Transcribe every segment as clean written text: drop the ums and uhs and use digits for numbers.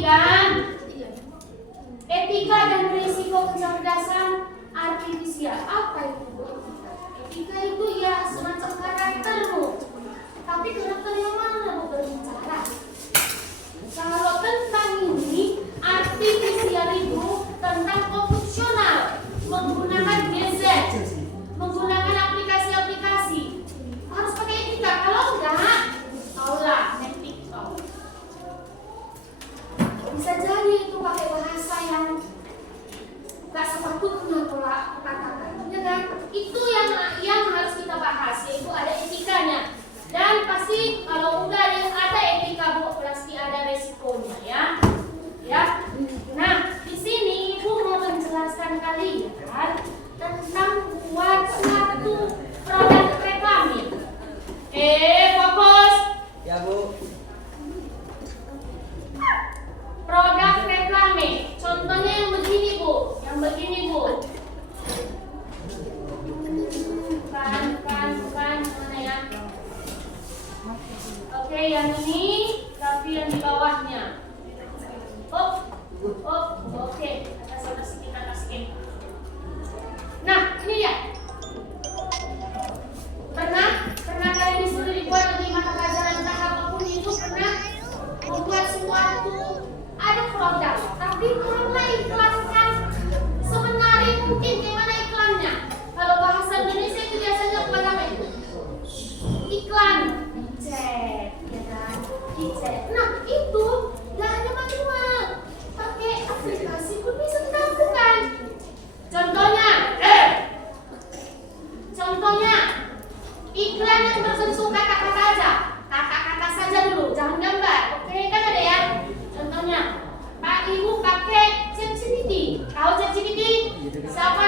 kan? Etika dan risiko kecerdasan artifisial. Apa itu, Bu? Etika itu ya semacam karaktermu. Tapi karakter yang mana, Bu, berbicara? Kalau tentang ini, artifisial itu tentang fungsional, menggunakan gadget, menggunakan aplikasi-aplikasi. Harus pakai etika. Kalau enggak, taulah TikTok. Bisa jadi itu pakai bahasa yang gak sepatutnya kalau katakan, ya kan? Itu yang harus kita bahas, yaitu ada etikanya. Dan pasti kalau udah ada etika, Bu, pasti ada resikonya, ya. Ya. Nah, di sini Ibu mau menjelaskan kalian tentang buat suatu produk reklame. Fokus. Ya, Bu. Produk reklame. Contohnya yang begini, Bu. Yang begini, Bu. Bukan. Mana ya? Oke, yang ini, tapi yang di bawahnya. Oke. Kita kasih. Nah, ini ya. Pernah kalian disuruh dibuat di mata pelajaran entah apapun itu, pernah membuat suatu ada produk, tapi karena iklankan semenarik mungkin. Gimana iklannya? Kalau bahasa Indonesia itu biasanya apa itu? Iklan dicek, ya kan? Dicek. Nah, itu nggak hanya manual, pakai aplikasi pun bisa kita lakukan. Contohnya iklan yang berbentuk kata-kata saja dulu, jangan gambar. Oke, kan ada ya? Contohnya, Pak Ibu pakai ChatGPT. Tahu ChatGPT? Siapa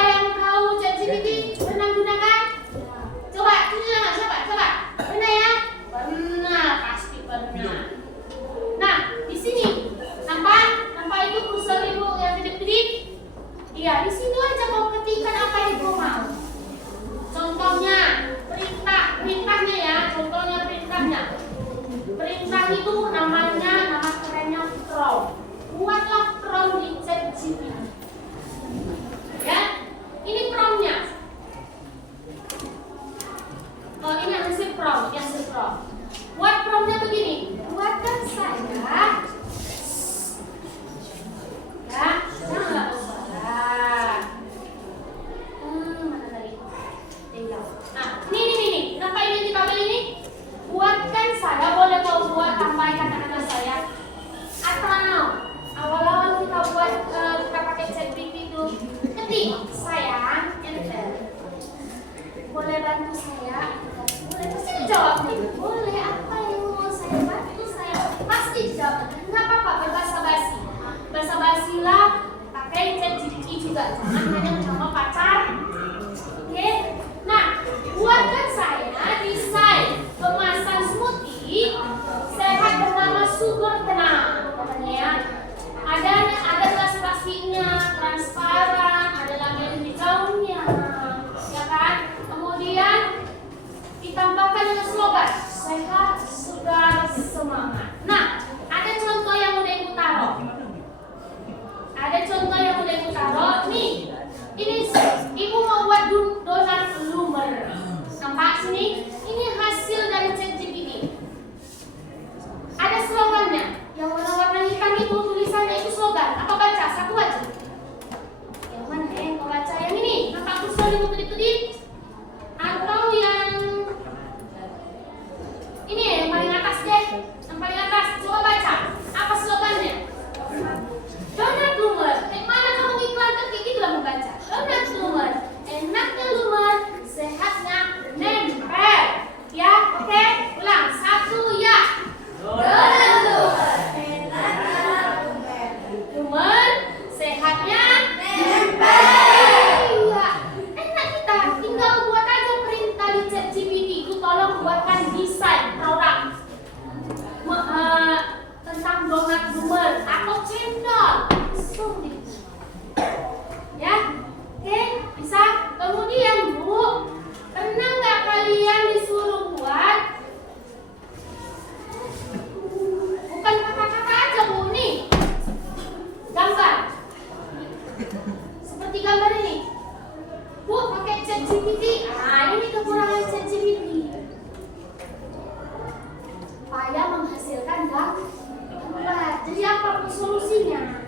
solusinya.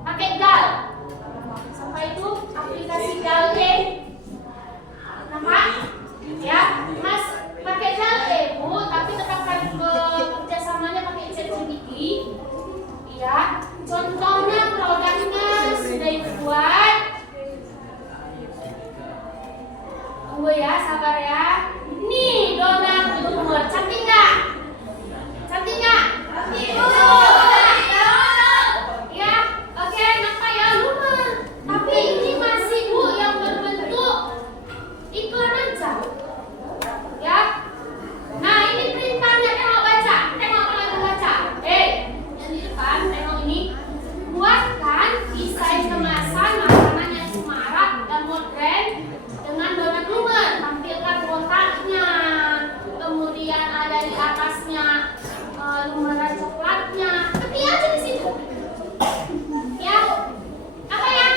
Pakai gal. Apa itu? Aplikasi Gal-E. Nampak? Ya, Mas pakai Gal-E, Bu, tapi tetapkan kerjasamanya pakai ChatGPT. Ya, contohnya produknya sudah dibuat. Tunggu ya, sabar ya. Nih, donat lumut. Cantik nggak? Cantik nggak? Ya, oke, nampak ya lumut. Tapi ini masih Bu yang berbentuk iklan aja. Ya. Nah, ini perintahnya, tengok baca. Tengok kalau baca. Yang di depan, tengok ini. Buatkan desain kemasan makanan yang semarak dan modern dengan donat lumut. Tampilkan kotaknya. Kemudian ada di atasnya lumaran coklatnya. Ketik aja di situ. Ya. Apa ya?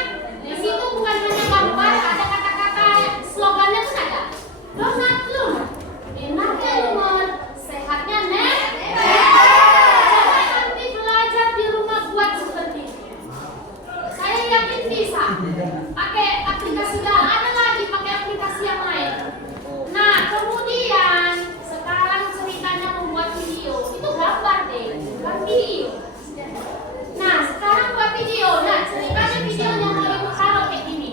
Di situ bukan hanya gambar, ada kata-kata slogannya pun ada. Donat lumut. Enaknya lumut, sehatnya nek. Coba nanti belajar di rumah buat seperti itu. Saya yakin bisa. Pakai aplikasi Gal, ada lagi pakai aplikasi yang lain. Nah, kemudian sekarang ceritanya membuat video. Itu gambar deh, bukan video. Nah, sekarang buat video. Nah, ceritanya videonya mau ibu taruh kayak gini.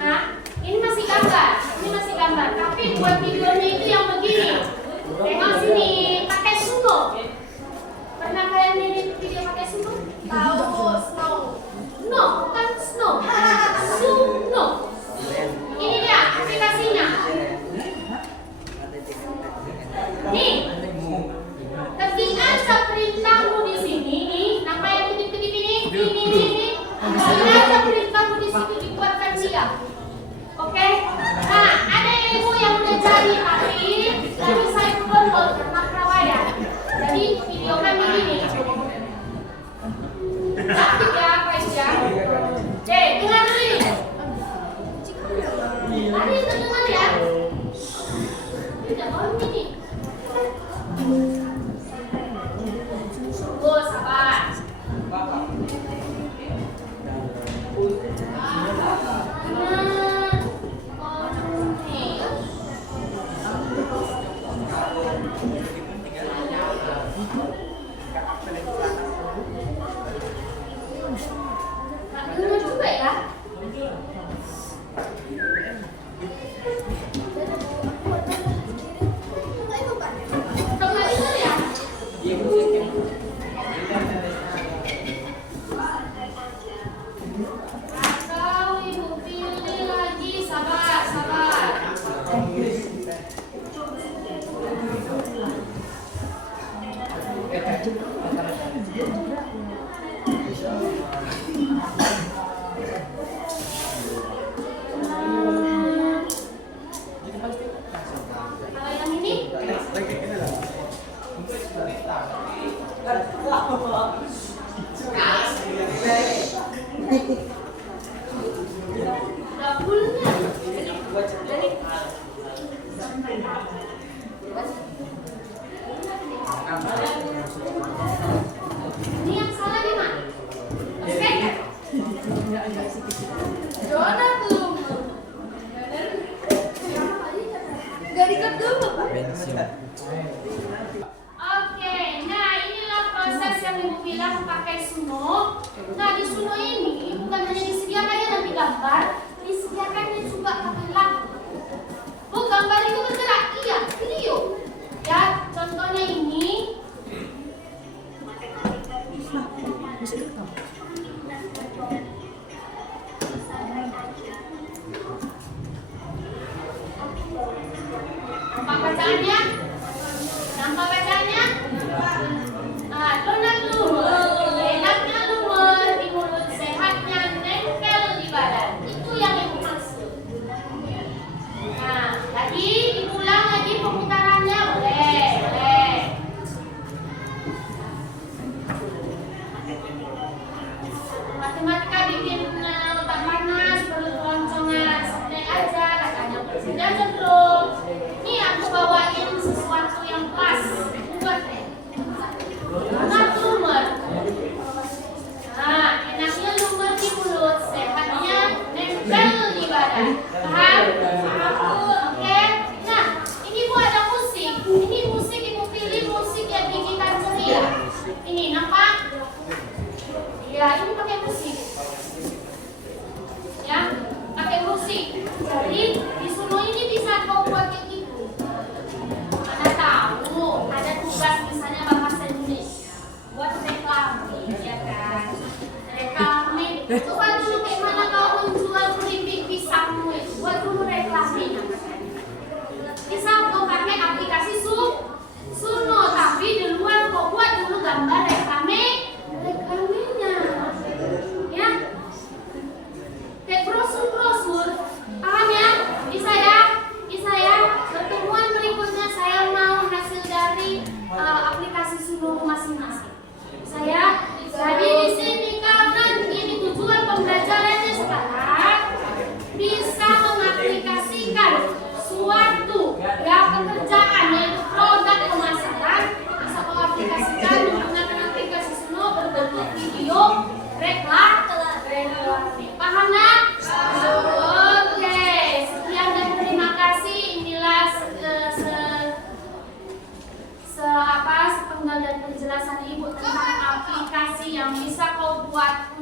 Nah, ini masih gambar. Ini masih gambar. Tapi buat videonya itu yang begini. Tengok sini, pakai Suno. Pernah kalian lihat video pakai Suno? Tahu, Snow. No, bukan Snow. Suno. Ini dia aplikasinya. Nih, ketik aja perintahmu di sini. Nih, nampak yang ketip-ketip ini? Ini. Ketik aja perintahmu di situ, dibuatkan dia. Oke? Nah, ada ibu yang udah jadi, tapi saya download karena prabayar. Jadi video kan begini. Cantik ya, guys ya. Dengar dulu ini. Tadi itu dengar ya. Tidak mau ini. Tunggu, sabar. Dengar juga ya. Dengar ya. Atau ibu pilih lagi, sabar. Kalau yang ini? Dapurnya. Ini yang salah nih, Mak. Oke? Donat lumut. Gak dikat dulu, Pak. Oke, nah inilah proses yang ibu bilang pakai Suno. Nah, di Suno ini bukan hanya disediakannya nanti gambar, disediakannya juga pakai lagu. Bu, gambar itu bergerak? Iya, video. Ya, contohnya ini. Nampak bacaannya? Nah, donat lumut. Enaknya lumut di mulut, sehatnya nempel di badan. Itu yang ibu maksud. Nah, lagi diulang lagi pemutarannya, boleh. Matematika bikin otak panas, perlu keloncongan. Santai aja, katanya presiden cenderung. Nih aku bawain Ya, ini pakai musik. Ya, pakai musik. Jadi di Suno ini bisa kau buat kayak gitu. Mana tahu ada tugas misalnya bahasa Indonesia buat reklame, ya kan? Reklame. Coba dulu gimana kau menjual keripik pisangmu itu. Buat dulu reklamenya. Bisa kau pakai aplikasi Suno, tapi di luar kau buat dulu gambar reklamenya. Ya. Kayak brosur, paham ya? Bisa ya? Pertemuan berikutnya saya mau hasil dari aplikasi Suno masing-masing. Jadi di sini kalau nanti ini tujuan pembelajarannya sekarang bisa mengaplikasikan suatu pekerjaan yaitu produk pemasaran, bisa mengaplikasikan menggunakan aplikasi Suno berbentuk video reklame. Paham nggak? Oke, sekian dan terima kasih. Inilah sepenggal dari penjelasan Ibu tentang aplikasi yang bisa kau buat